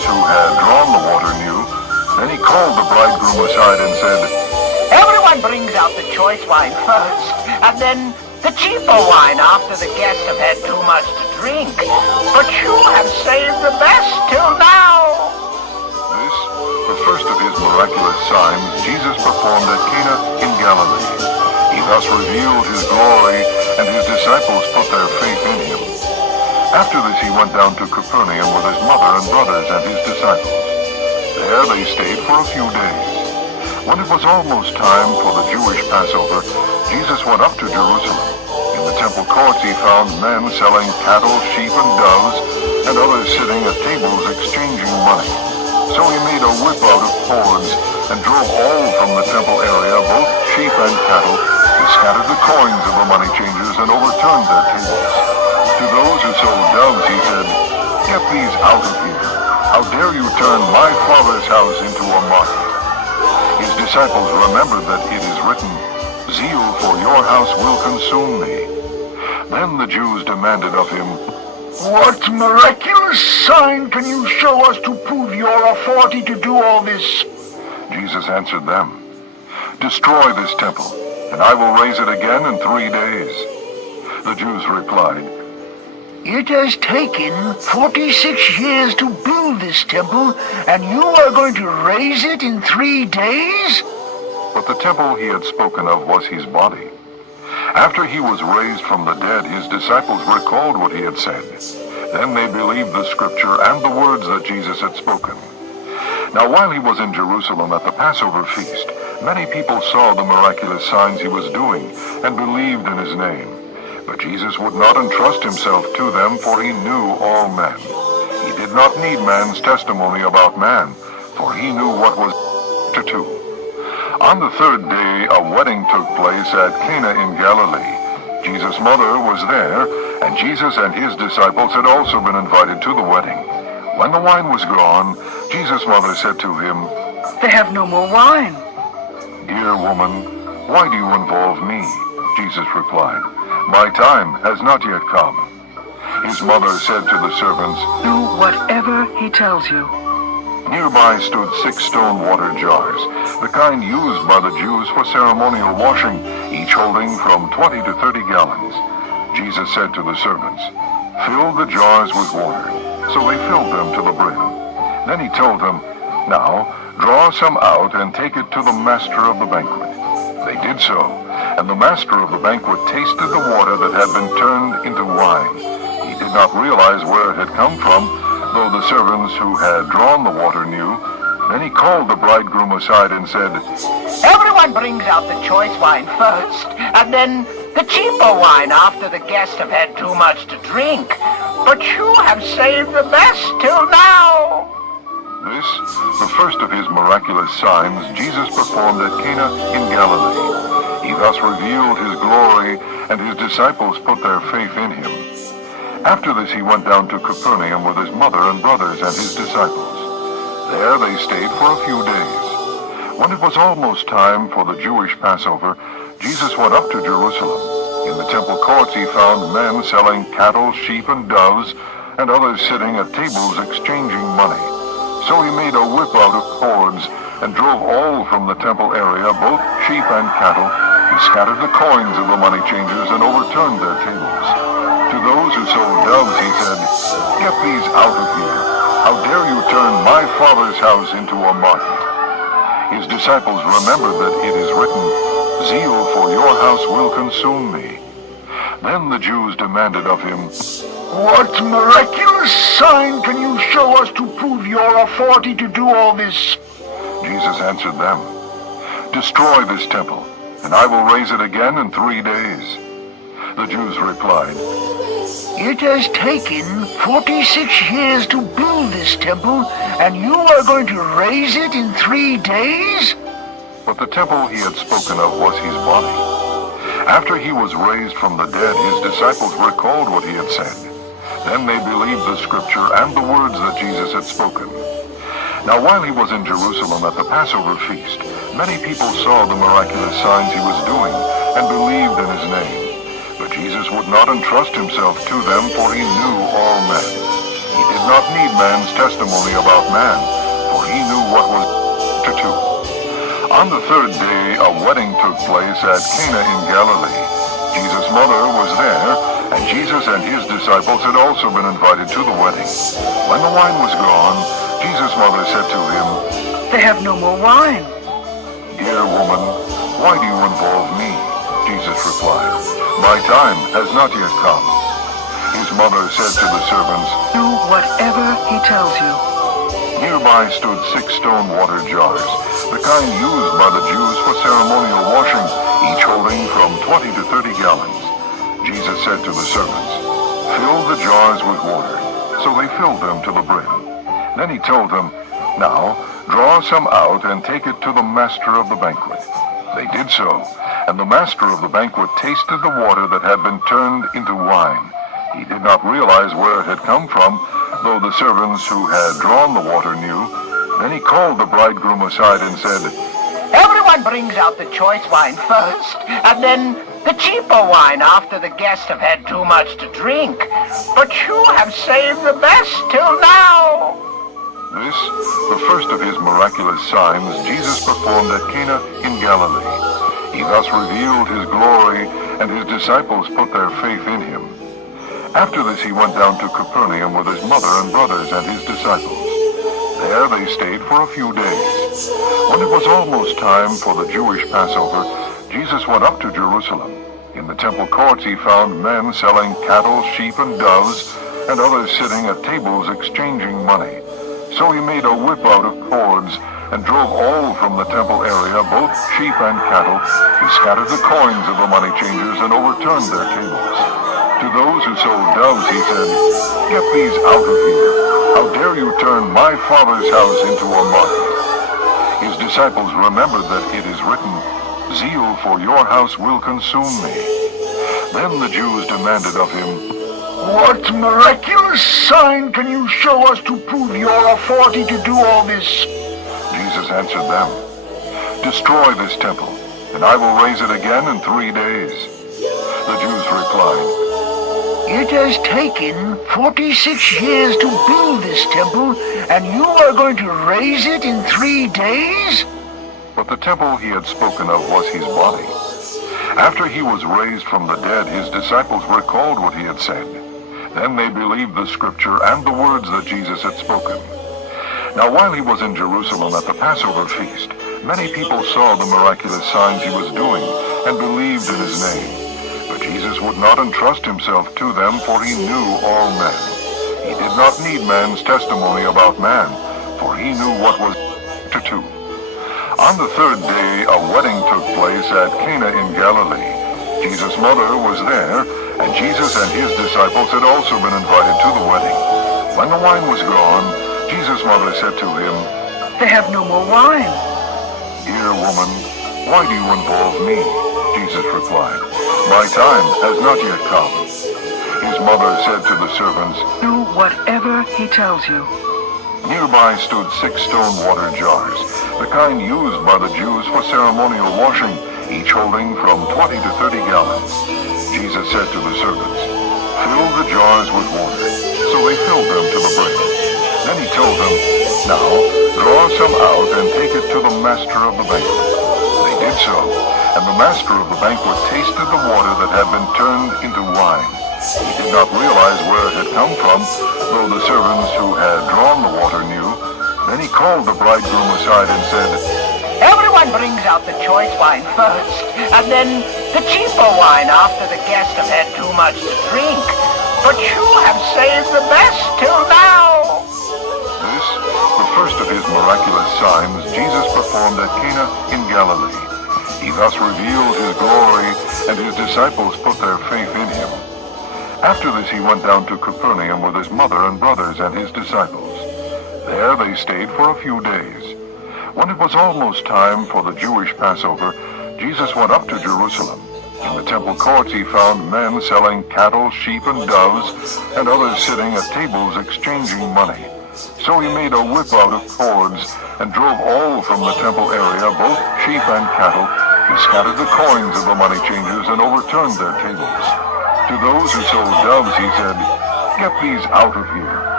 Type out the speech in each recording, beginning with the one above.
who had drawn the water knew. Then he called the bridegroom aside and said, Everyone brings out the choice wine first, and then the cheaper wine after the guests have had too much to drink. But you have saved the best till now. This, the first of his miraculous signs, Jesus performed at Cana in Galilee. He thus revealed his glory, and his disciples put their faith in him. After this he went down to Capernaum with his mother and brothers and his disciples. There they stayed for a few days. When it was almost time for the Jewish Passover, Jesus went up to Jerusalem. In the temple courts he found men selling cattle, sheep, and doves, and others sitting at tables exchanging money. So he made a whip out of cords and drove all from the temple area, both sheep and cattle. He scattered the coins of the money changers and overturned their tables. To those who sold doves he said, Get these out of here. How dare you turn my Father's house into a market? His disciples remembered that it is written, Zeal for your house will consume me. Then the Jews demanded of him, What miraculous sign can you show us to prove your authority to do all this? Jesus answered them, Destroy this temple, and I will raise it again in 3 days. The Jews replied, It has taken 46 years to build this temple, and you are going to raise it in 3 days? But the temple he had spoken of was his body. After he was raised from the dead, his disciples recalled what he had said. Then they believed the scripture and the words that Jesus had spoken. Now while he was in Jerusalem at the Passover feast, many people saw the miraculous signs he was doing and believed in his name. But Jesus would not entrust himself to them, for he knew all men. He did not need man's testimony about man, for he knew what was to do. On the third day, a wedding took place at Cana in Galilee. Jesus' mother was there, and Jesus and his disciples had also been invited to the wedding. When the wine was gone, Jesus' mother said to him, They have no more wine. Dear woman, why do you involve me? Jesus replied, My time has not yet come. His mother said to the servants, Do whatever he tells you. Nearby stood 6 stone water jars, the kind used by the Jews for ceremonial washing, each holding from 20 to 30 gallons. Jesus said to the servants, Fill the jars with water. So they filled them to the brim. Then he told them, Now draw some out and take it to the master of the banquet. They did so, and the master of the banquet tasted the water that had been turned into wine. He did not realize where it had come from, though the servants who had drawn the water knew. Then he called the bridegroom aside and said, Everyone brings out the choice wine first, and then the cheaper wine after the guests have had too much to drink. But you have saved the best till now. This, the first of his miraculous signs, Jesus performed at Cana in Galilee. He thus revealed his glory, and his disciples put their faith in him. After this he went down to Capernaum with his mother and brothers and his disciples. There they stayed for a few days. When it was almost time for the Jewish Passover, Jesus went up to Jerusalem. In the temple courts he found men selling cattle, sheep, and doves, and others sitting at tables exchanging money. So he made a whip out of cords and drove all from the temple area, both sheep and cattle. He scattered the coins of the money changers and overturned their tables. To those who sold doves he said, Get these out of here. How dare you turn my Father's house into a market? His disciples remembered that it is written, Zeal for your house will consume me. Then the Jews demanded of him, What miraculous sign can you show us to prove your authority to do all this? Jesus answered them, Destroy this temple, and I will raise it again in 3 days. The Jews replied, It has taken 46 years to build this temple, and you are going to raise it in 3 days? But the temple he had spoken of was his body. After he was raised from the dead, his disciples recalled what he had said. Then they believed the scripture and the words that Jesus had spoken. Now while he was in Jerusalem at the Passover feast, many people saw the miraculous signs he was doing and believed in his name. But Jesus would not entrust himself to them, for he knew all men. He did not need man's testimony about man, for he knew what was to do. On the third day, a wedding took place at Cana in Galilee. Jesus' mother was there, and Jesus and his disciples had also been invited to the wedding. When the wine was gone, Jesus' mother said to him, They have no more wine. Dear woman, why do you involve me? Jesus replied, My time has not yet come. His mother said to the servants, Do whatever he tells you. Nearby stood 6 stone water jars, the kind used by the Jews for ceremonial washing, each holding from 20 to 30 gallons. Jesus said to the servants, Fill the jars with water. So they filled them to the brim. Then he told them, Now, draw some out and take it to the master of the banquet. They did so, and the master of the banquet tasted the water that had been turned into wine. He did not realize where it had come from, though the servants who had drawn the water knew. Then he called the bridegroom aside and said, Everyone brings out the choice wine first, and then the cheaper wine after the guests have had too much to drink. But you have saved the best till now. This, the first of his miraculous signs, Jesus performed at Cana in Galilee. He thus revealed his glory, and his disciples put their faith in him. After this he went down to Capernaum with his mother and brothers and his disciples. There they stayed for a few days. When it was almost time for the Jewish Passover, Jesus went up to Jerusalem. In the temple courts he found men selling cattle, sheep, and doves, and others sitting at tables exchanging money. So he made a whip out of cords and drove all from the temple area, both sheep and cattle. He scattered the coins of the money changers and overturned their tables. To those who sold doves he said, Get these out of here. How dare you turn my Father's house into a market? His disciples remembered that it is written, Zeal for your house will consume me. Then the Jews demanded of him, What miraculous sign can you show us to prove your authority to do all this? Jesus answered them, Destroy this temple, and I will raise it again in 3 days. The Jews replied, It has taken 46 years to build this temple, and you are going to raise it in 3 days? But the temple he had spoken of was his body. After he was raised from the dead, his disciples recalled what he had said. Then they believed the scripture and the words that Jesus had spoken. Now while he was in Jerusalem at the Passover feast, many people saw the miraculous signs he was doing and believed in his name. But Jesus would not entrust himself to them, for he knew all men. He did not need man's testimony about man, for he knew what was to do. On the third day, a wedding took place at Cana in Galilee. Jesus' mother was there, and Jesus and his disciples had also been invited to the wedding. When the wine was gone, Jesus' mother said to him, They have no more wine. Dear woman, why do you involve me? Jesus replied, My time has not yet come. His mother said to the servants, Do whatever he tells you. Nearby stood 6 stone water jars, the kind used by the Jews for ceremonial washing, each holding from 20 to 30 gallons. Jesus said to the servants, Fill the jars with water. So they filled them to the brim. Then he told them, Now, draw some out and take it to the master of the banquet. They did so, and the master of the banquet tasted the water that had been turned into wine. He did not realize where it had come from, though the servants who had drawn the water knew. Then he called the bridegroom aside and said, Everyone brings out the choice wine first, and then the cheaper wine after the guests have had too much to drink. But you have saved the best till now. This, the first of his miraculous signs, Jesus performed at Cana in Galilee. He thus revealed his glory, and his disciples put their faith in him. After this he went down to Capernaum with his mother and brothers and his disciples. There they stayed for a few days. When it was almost time for the Jewish Passover, Jesus went up to Jerusalem. In the temple courts he found men selling cattle, sheep, and doves, and others sitting at tables exchanging money. So he made a whip out of cords and drove all from the temple area, both sheep and cattle. He scattered the coins of the money changers and overturned their tables. To those who sold doves he said, Get these out of here.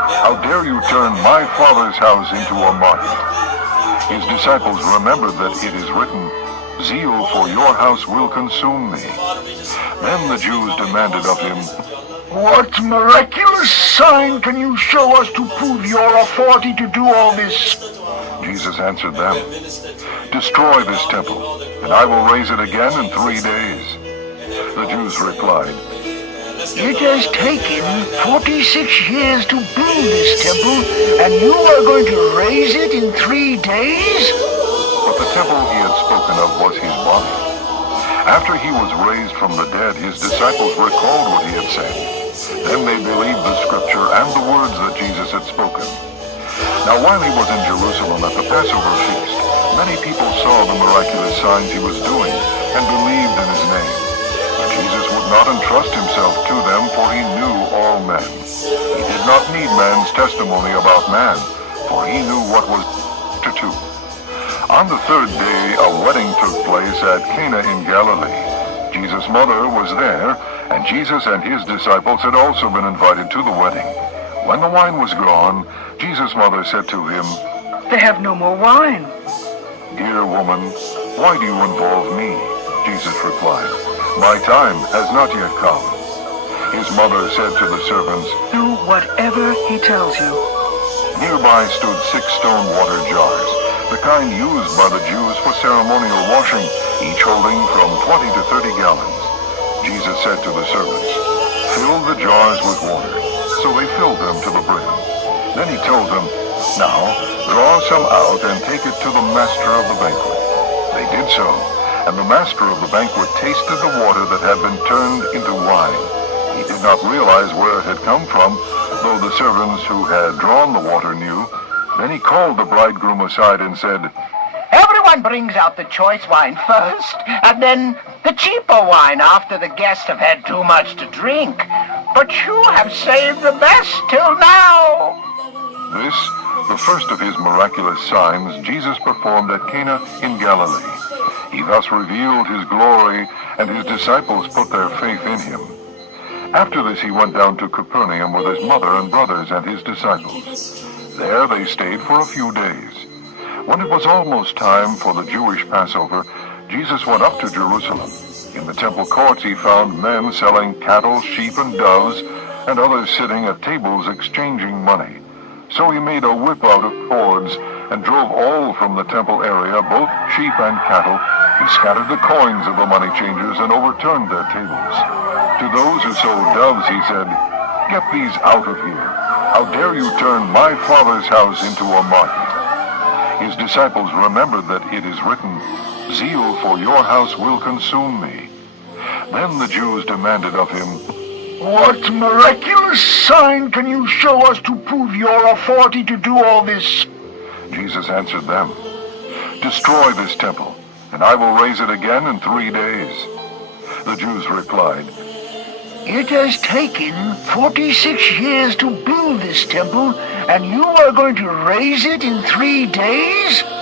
How dare you turn my Father's house into a market? His disciples remembered that it is written, Zeal for your house will consume me. Then the Jews demanded of him, What miraculous sign can you show us to prove your authority to do all this? Jesus answered them, Destroy this temple, and I will raise it again in 3 days. The Jews replied, It has taken 46 years to build this temple, and you are going to raise it in 3 days? But the temple he had spoken of was his body. After he was raised from the dead, his disciples recalled what he had said. Then they believed the scripture and the words that Jesus had spoken. Now while he was in Jerusalem at the Passover feast, many people saw the miraculous signs he was doing and believed in his name. But Jesus would not entrust himself to them, for he knew all men. He did not need man's testimony about man, for he knew what was to do. On the third day, a wedding took place at Cana in Galilee. Jesus' mother was there, and Jesus and his disciples had also been invited to the wedding. When the wine was gone, Jesus' mother said to him, They have no more wine. Dear woman, why do you involve me? Jesus replied, My time has not yet come. His mother said to the servants, Do whatever he tells you. Nearby stood 6 stone water jars, the kind used by the Jews for ceremonial washing, each holding from 20 to 30 gallons. Jesus said to the servants, Fill the jars with water. So they filled them to the brim. Then he told them, Now, draw some out and take it to the master of the banquet. They did so, and the master of the banquet tasted the water that had been turned into wine. He did not realize where it had come from, though the servants who had drawn the water knew. Then he called the bridegroom aside and said, Everyone brings out the choice wine first, and then the cheaper wine after the guests have had too much to drink. But you have saved the best till now. This, the first of his miraculous signs, Jesus performed at Cana in Galilee. He thus revealed his glory, and his disciples put their faith in him. After this he went down to Capernaum with his mother and brothers and his disciples. There they stayed for a few days. When it was almost time for the Jewish Passover, Jesus went up to Jerusalem. In the temple courts he found men selling cattle, sheep, and doves, and others sitting at tables exchanging money. So he made a whip out of cords and drove all from the temple area, both sheep and cattle. He scattered the coins of the money changers and overturned their tables. To those who sold doves he said, Get these out of here. How dare you turn my Father's house into a market? His disciples remembered that it is written, Zeal for your house will consume me. Then the Jews demanded of him, What miraculous sign can you show us to prove your authority to do all this? Jesus answered them, Destroy this temple, and I will raise it again in 3 days. The Jews replied, It has taken 46 years to build this temple, and you are going to raise it in 3 days?